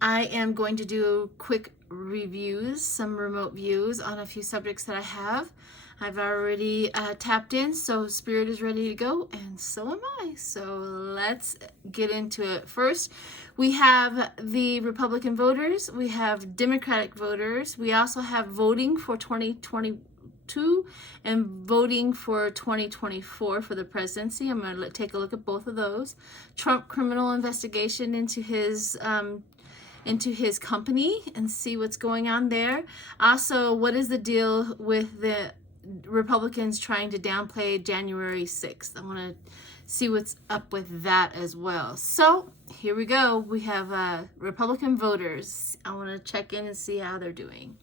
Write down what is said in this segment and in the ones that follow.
I am going to do quick reviews, some remote views on a few subjects that I have. I've already tapped in, so Spirit is ready to go, and so am I. So let's get into it. First, we have the Republican voters. We have Democratic voters. We also have voting for 2022 and voting for 2024 for the presidency. I'm going to take a look at both of those. Trump criminal investigation into his company and see what's going on there. Also, what is the deal with the Republicans trying to downplay January 6th? I want to see what's up with that as well. So here we go. We have Republican voters. I want to check in and see how they're doing.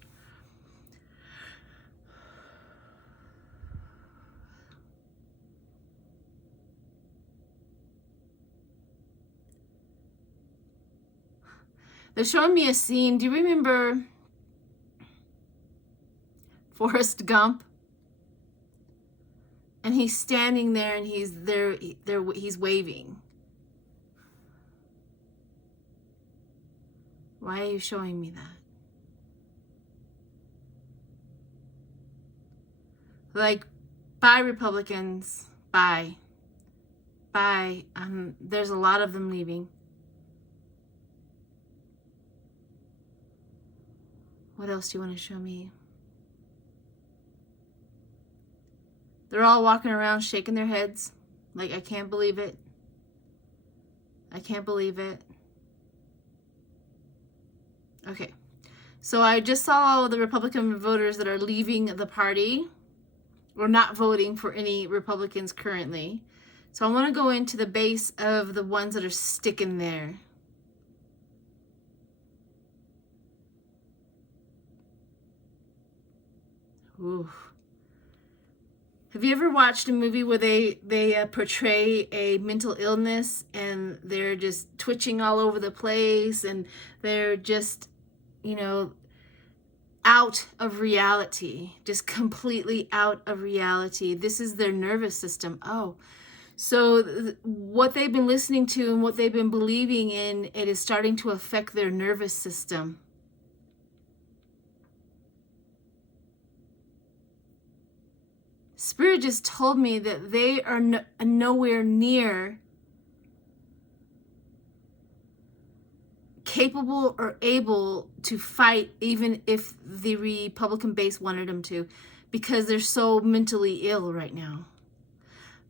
They're showing me a scene. Do you remember Forrest Gump? And he's standing there and he's waving. Why are you showing me that? Like, bye, Republicans. Bye. Bye. There's a lot of them leaving. What else do you want to show me? They're all walking around shaking their heads like, I can't believe it. I can't believe it. Okay. So I just saw all of the Republican voters that are leaving the party or not voting for any Republicans currently. So I want to go into the base of the ones that are sticking there. Ooh. Have you ever watched a movie where they portray a mental illness and they're just twitching all over the place and they're just, out of reality, just completely out of reality? This is their nervous system. Oh, so what they've been listening to and what they've been believing in, it is starting to affect their nervous system. Spirit just told me that they are nowhere near capable or able to fight, even if the Republican base wanted them to, because they're so mentally ill right now.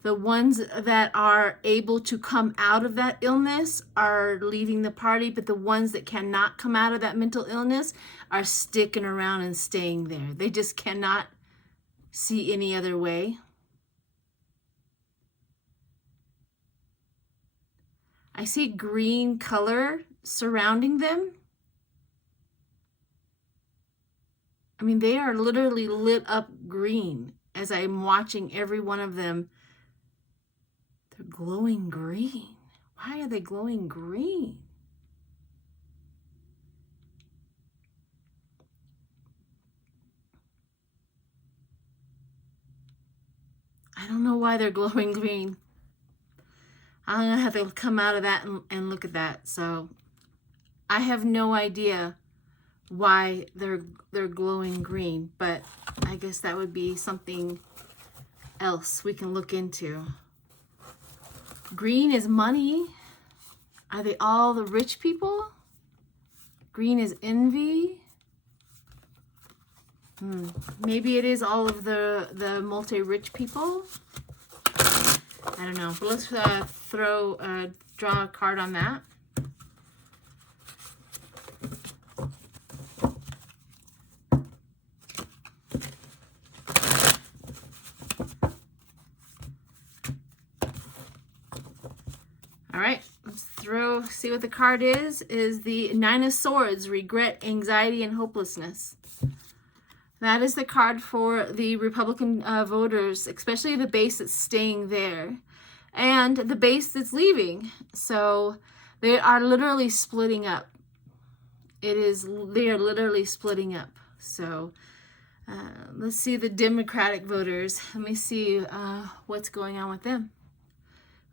The ones that are able to come out of that illness are leaving the party, but the ones that cannot come out of that mental illness are sticking around and staying there. They just cannot see any other way. I see green color surrounding them. I mean, they are literally lit up green as I'm watching every one of them. They're glowing green. Why are they glowing green? I don't know why they're glowing green. I'm going to have to come out of that and look at that. So I have no idea why they're glowing green, but I guess that would be something else we can look into. Green is money. Are they all the rich people? Green is envy. Maybe it is all of the multi-rich people. I don't know. But let's draw a card on that. All right, let's see what the card is the Nine of Swords, regret, anxiety, and hopelessness. That is the card for the Republican voters, especially the base that's staying there and the base that's leaving. So they are literally splitting up. They are literally splitting up. So let's see the Democratic voters. Let me see what's going on with them.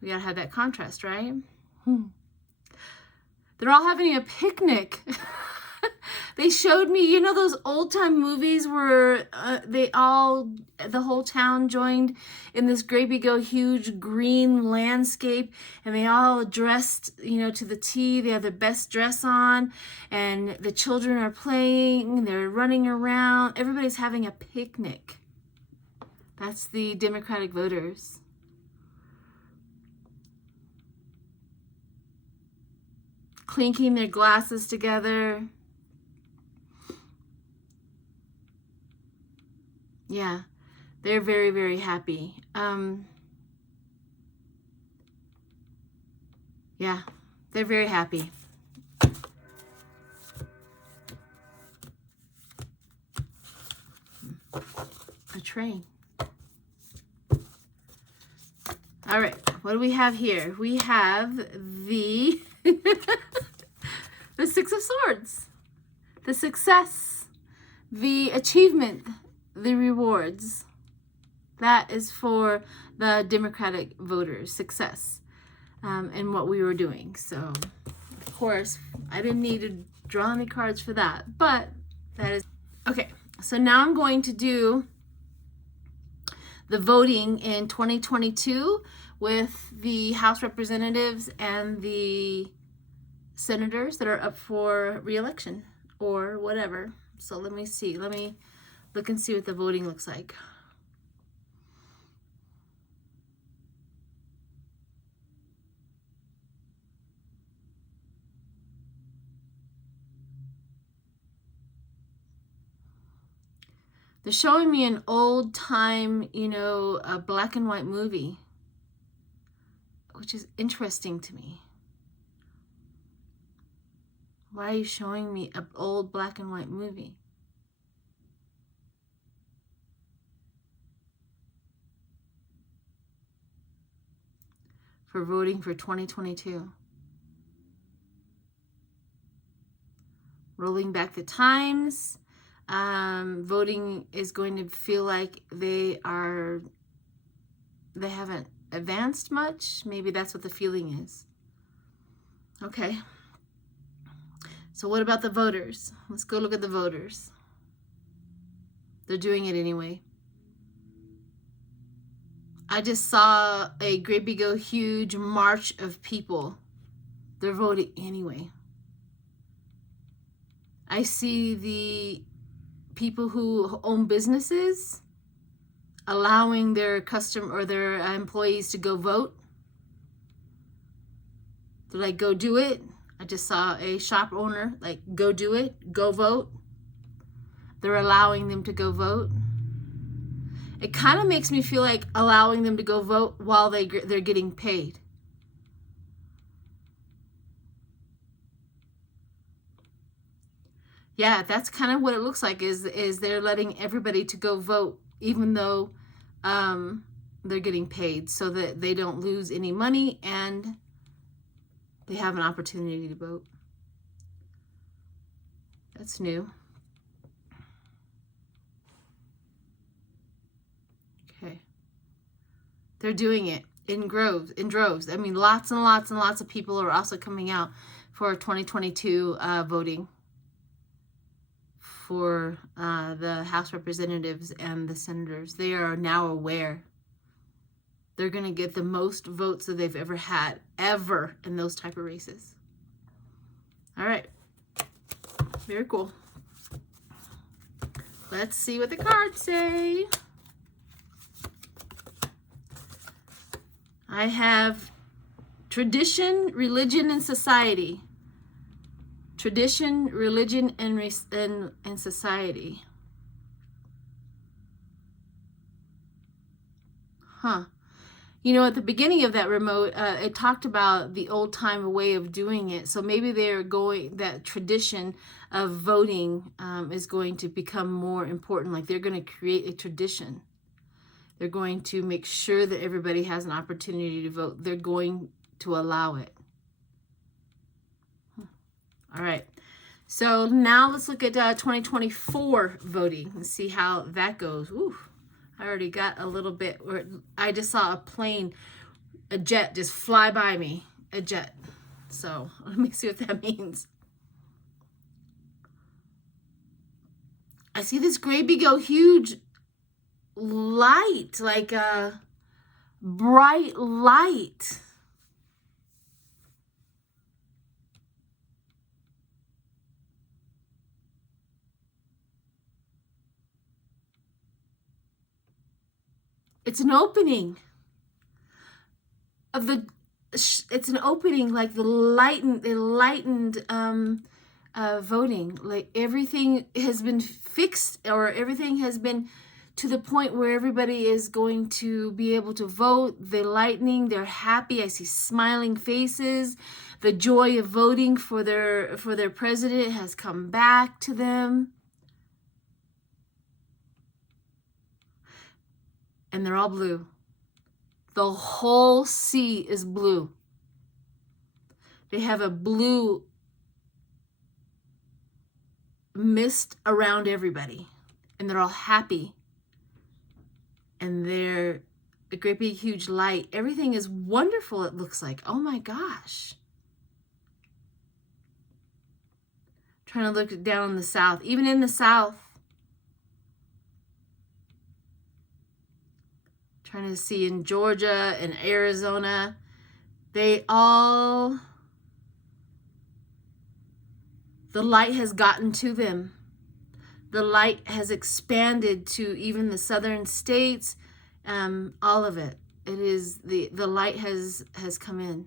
We gotta have that contrast, right? They're all having a picnic. They showed me, you know, those old time movies where the whole town joined in this great big huge green landscape, and they all dressed, you know, to the T. They have the best dress on, and the children are playing, they're running around. Everybody's having a picnic. That's the Democratic voters. Clinking their glasses together. Yeah, they're very, very happy. Yeah, they're very happy. A train. All right, what do we have here? We have the the Six of Swords, the success, the achievement, the rewards. That is for the Democratic voters, success, and what we were doing. So, of course, I didn't need to draw any cards for that, but that is okay. So now I'm going to do the voting in 2022 with the House representatives and the senators that are up for re-election or whatever. So let me see. Let me look and see what the voting looks like. They're showing me an old time, you know, a black and white movie, which is interesting to me. Why are you showing me an old black and white movie? For voting for 2022. Rolling back the times. Voting is going to feel like they haven't advanced much. Maybe that's what the feeling is. Okay. So what about the voters? Let's go look at the voters. They're doing it anyway. I just saw a great big huge march of people. They're voting anyway. I see the people who own businesses allowing their their employees to go vote. They're like, go do it. I just saw a shop owner like, go do it, go vote. They're allowing them to go vote. It kind of makes me feel like allowing them to go vote while they're getting paid. Yeah, that's kind of what it looks like, is they're letting everybody to go vote, even though they're getting paid, so that they don't lose any money and they have an opportunity to vote. That's new. Okay. They're doing it in droves. I mean, lots and lots and lots of people are also coming out for 2022 voting for the House representatives and the senators. They are now aware. They're going to get the most votes that they've ever had, ever, in those type of races. All right. Very cool. Let's see what the cards say. I have tradition, religion, and society. Tradition, religion, and society. Huh. You know, at the beginning of that remote, it talked about the old time way of doing it. So maybe that tradition of voting is going to become more important. Like they're going to create a tradition. They're going to make sure that everybody has an opportunity to vote. They're going to allow it. All right. So now let's look at 2024 voting and see how that goes. Ooh, I already got a little bit where I just saw a jet just fly by me. A jet. So let me see what that means. I see this great big old huge light, like a bright light. It's an opening of the, it's an opening like the enlightened voting. Like everything has been fixed, or everything has been to the point where everybody is going to be able to vote. They're lightning, they're happy. I see smiling faces. The joy of voting for their president has come back to them. And they're all blue. The whole sea is blue. They have a blue mist around everybody. And they're all happy. And they're a great big huge light. Everything is wonderful, it looks like. Oh my gosh. Trying to look down in the south. Even in the south. Trying to see in Georgia and Arizona. They all, the light has gotten to them. The light has expanded to even the southern states, all of it. It is, the light has come in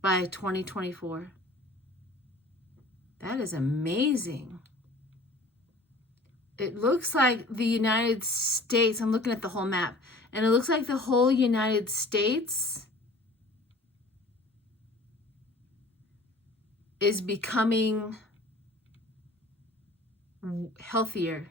by 2024. That is amazing. It looks like the United States, I'm looking at the whole map, and it looks like the whole United States is becoming healthier.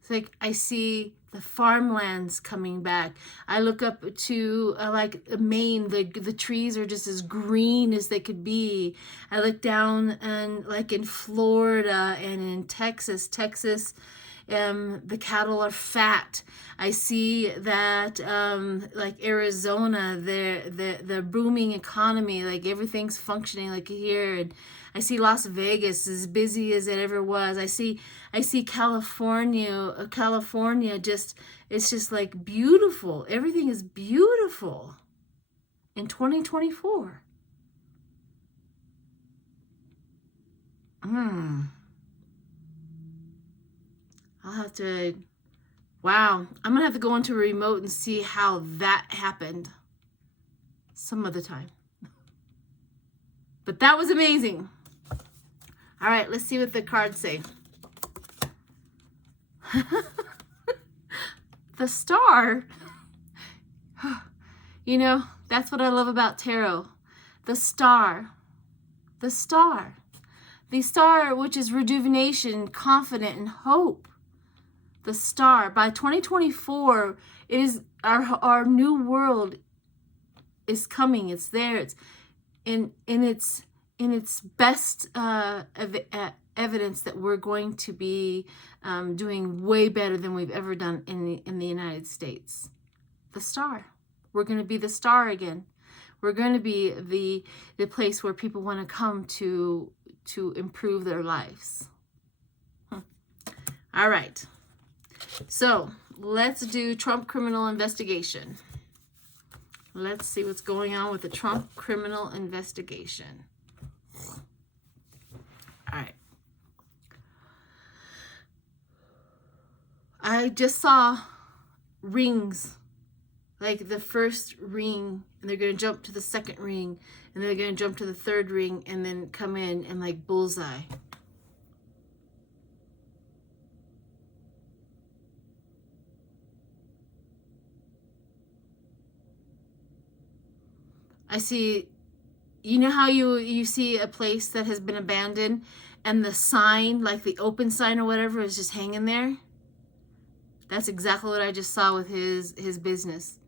It's like I see the farmlands coming back. I look up to like Maine, the trees are just as green as they could be. I look down and like in Florida and in Texas, the cattle are fat. I see that like Arizona, the booming economy, like everything's functioning like here. And I see Las Vegas as busy as it ever was. I see California just, it's just like beautiful. Everything is beautiful in 2024. I'll have to, wow. I'm going to have to go into a remote and see how that happened some other time. But that was amazing. All right, let's see what the cards say. The star. You know, that's what I love about tarot. The star. The star. The star, which is rejuvenation, confident, and hope. The star. By 2024, it is our new world is coming. It's there. It's in its best evidence that we're going to be doing way better than we've ever done in the United States. The star. We're going to be the star again. We're going to be the place where people want to come to improve their lives. All right. So let's do Trump criminal investigation. Let's see what's going on with the Trump criminal investigation. All right. I just saw rings, like the first ring, and they're going to jump to the second ring, and then they're going to jump to the third ring, and then come in and like bullseye. I see, you know how you see a place that has been abandoned and the sign, like the open sign or whatever, is just hanging there? That's exactly what I just saw with his business.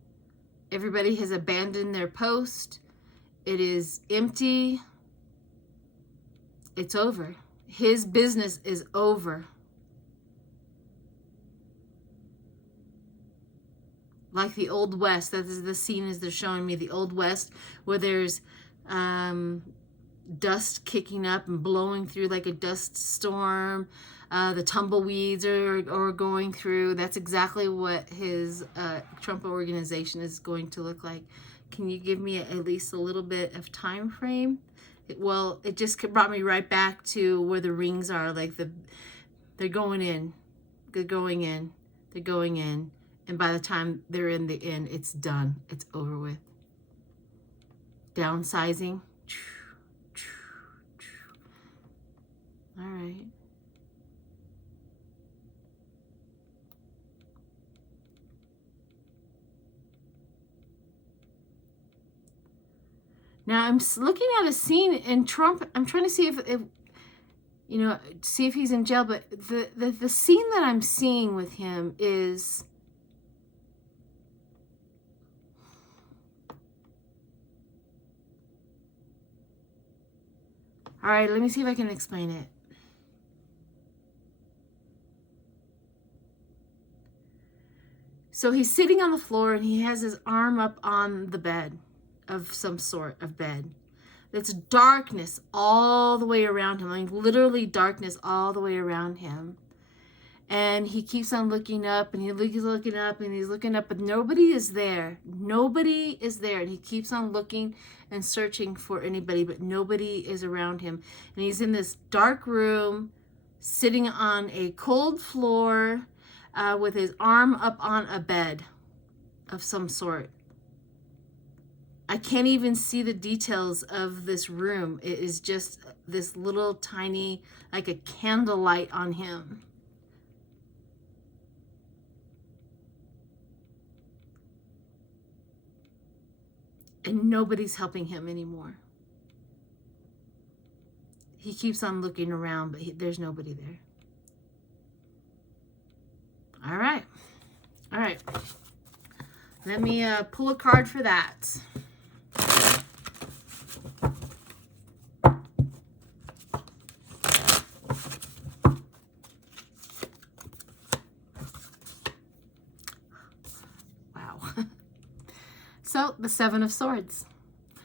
Everybody has abandoned their post. It is empty. It's over. His business is over. like the Old West. That is the scene as they're showing me, the Old West, where there's dust kicking up and blowing through like a dust storm. The tumbleweeds are going through. That's exactly what his Trump organization is going to look like. Can you give me at least a little bit of time frame? Well, it just brought me right back to where the rings are. Like they're going in, they're going in, they're going in. And by the time they're in the end, it's done. It's over with. Downsizing. All right. Now I'm looking at a scene in Trump. I'm trying to see if you know, see if he's in jail. But the scene that I'm seeing with him is, all right, let me see if I can explain it. So he's sitting on the floor and he has his arm up on the bed of some sort of bed. It's darkness all the way around him, like literally darkness all the way around him. And he keeps on looking up and he's looking up and he's looking up, but nobody is there. Nobody is there. And he keeps on looking and searching for anybody, but nobody is around him. And he's in this dark room, sitting on a cold floor with his arm up on a bed of some sort. I can't even see the details of this room. It is just this little tiny, like a candlelight on him. And nobody's helping him anymore. He keeps on looking around, but there's nobody there. All right. All right. Let me pull a card for that. Wow. So, the Seven of Swords.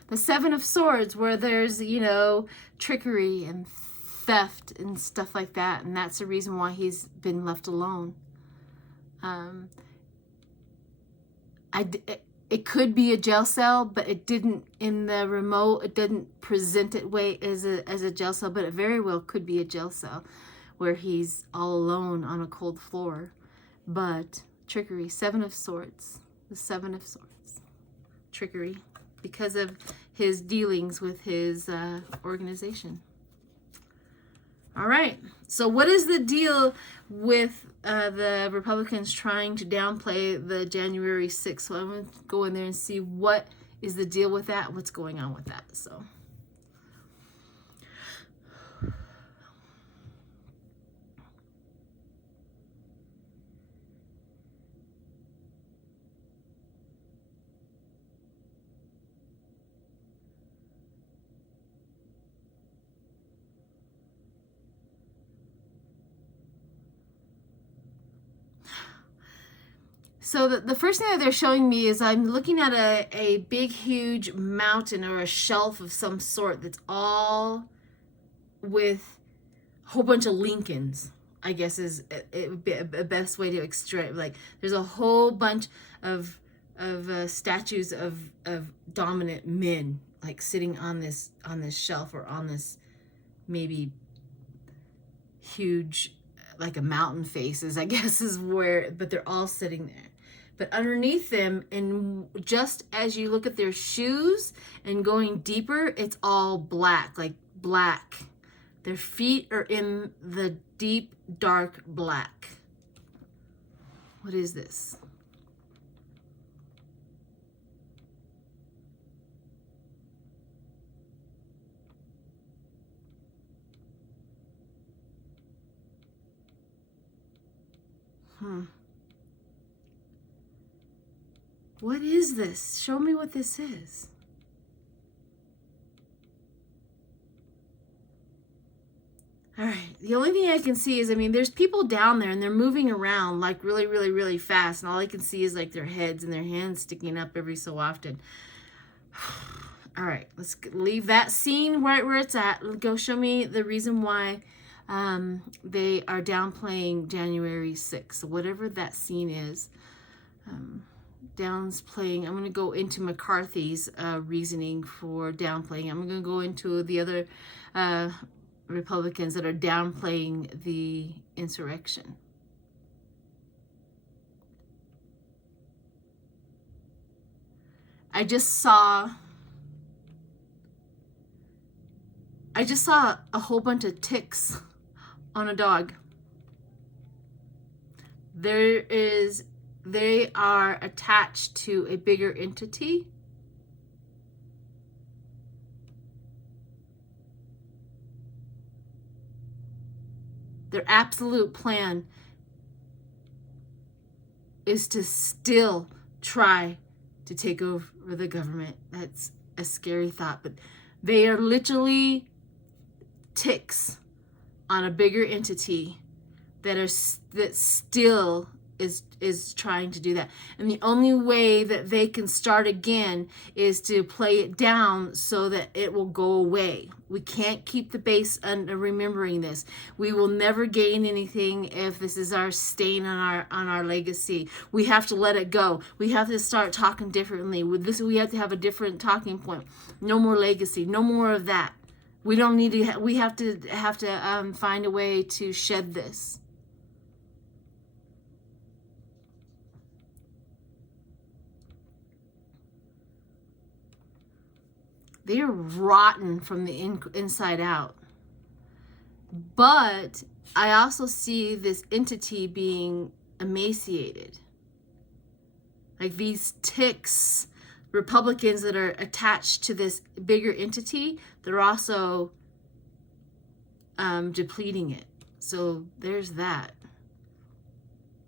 The Seven of Swords, where there's, you know, trickery and theft and stuff like that. And that's the reason why he's been left alone. It could be a jail cell, but it didn't, in the remote, it didn't present it way as a jail cell, but it very well could be a jail cell where he's all alone on a cold floor. But trickery, Seven of Swords, the Seven of Swords, trickery, because of his dealings with his organization. All right, so what is the deal with the Republicans trying to downplay the January 6th? So I'm going to go in there and see what is the deal with that, what's going on with that. So So the first thing that they're showing me is I'm looking at a big, huge mountain or a shelf of some sort that's all with a whole bunch of Lincolns, I guess is it would be a best way to extract. Like there's a whole bunch of statues of dominant men, like sitting on this shelf or on this maybe huge, like a mountain faces, I guess is where, but they're all sitting there. But underneath them, and just as you look at their shoes and going deeper, it's all black, like black. Their feet are in the deep, dark black. What is this? What is this? Show me what this is. All right. The only thing I can see is, I mean, there's people down there and they're moving around like really, really, really fast. And all I can see is like their heads and their hands sticking up every so often. All right. Let's leave that scene right where it's at. Go show me the reason why they are downplaying January 6th. So whatever that scene is, downplaying. I'm going to go into McCarthy's reasoning for downplaying. I'm going to go into the other Republicans that are downplaying the insurrection. I just saw a whole bunch of ticks on a dog. They are attached to a bigger entity. Their absolute plan is to still try to take over the government. That's a scary thought, but they are literally ticks on a bigger entity that still is trying to do that. And the only way that they can start again is to play it down so that it will go away. We can't keep the base under remembering this. We will never gain anything if this is our stain on our legacy. We have to let it go. We have to start talking differently. With this, we have to have a different talking point. No more legacy. No more of that. We don't need to. We have to find a way to shed this. They are rotten from the inside out. But I also see this entity being emaciated. Like these ticks, Republicans that are attached to this bigger entity, they're also depleting it. So there's that.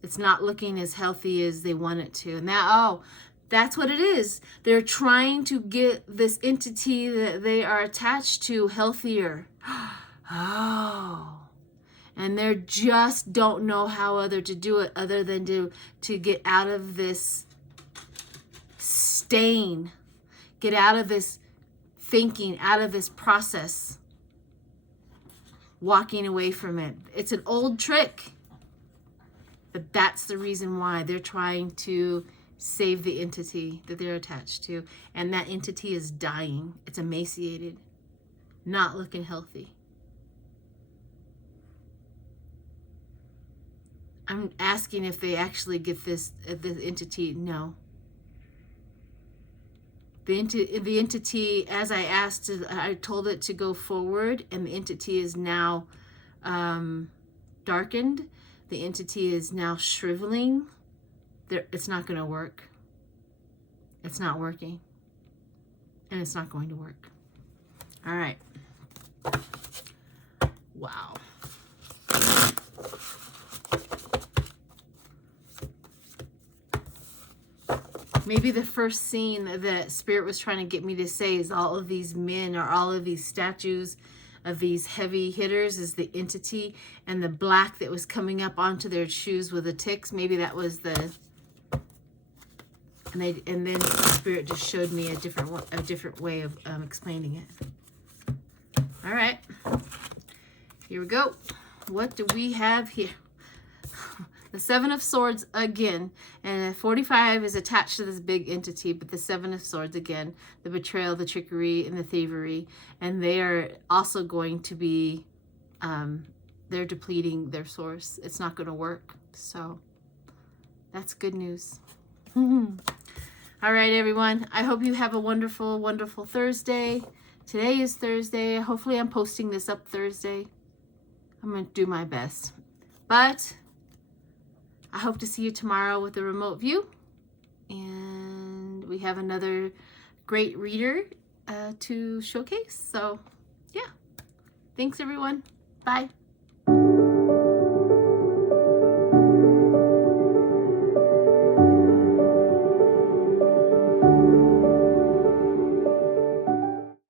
It's not looking as healthy as they want it to. And now, that's what it is. They're trying to get this entity that they are attached to healthier. Oh. And they just don't know how other to do it other than to get out of this stain. Get out of this thinking, out of this process. Walking away from it. It's an old trick. But that's the reason why they're trying to save the entity that they're attached to. And that entity is dying. It's emaciated. Not looking healthy. I'm asking if they actually get this entity. No. The entity, as I asked, I told it to go forward, and the entity is now darkened. The entity is now shriveling. It's not going to work. It's not working. And it's not going to work. All right. Wow. Maybe the first scene that Spirit was trying to get me to say is all of these men or all of these statues of these heavy hitters is the entity, and the black that was coming up onto their shoes with the ticks. Maybe that was the... And then Spirit just showed me a different way of explaining it. All right. Here we go. What do we have here? The Seven of Swords again, and 45 is attached to this big entity, but the Seven of Swords again, the betrayal, the trickery, and the thievery, and they are also going to be, they're depleting their source. It's not going to work, so that's good news. All right, everyone. I hope you have a wonderful, wonderful Thursday. Today is Thursday. Hopefully I'm posting this up Thursday. I'm going to do my best, but I hope to see you tomorrow with a remote view. And we have another great reader to showcase. So, yeah. Thanks, everyone. Bye.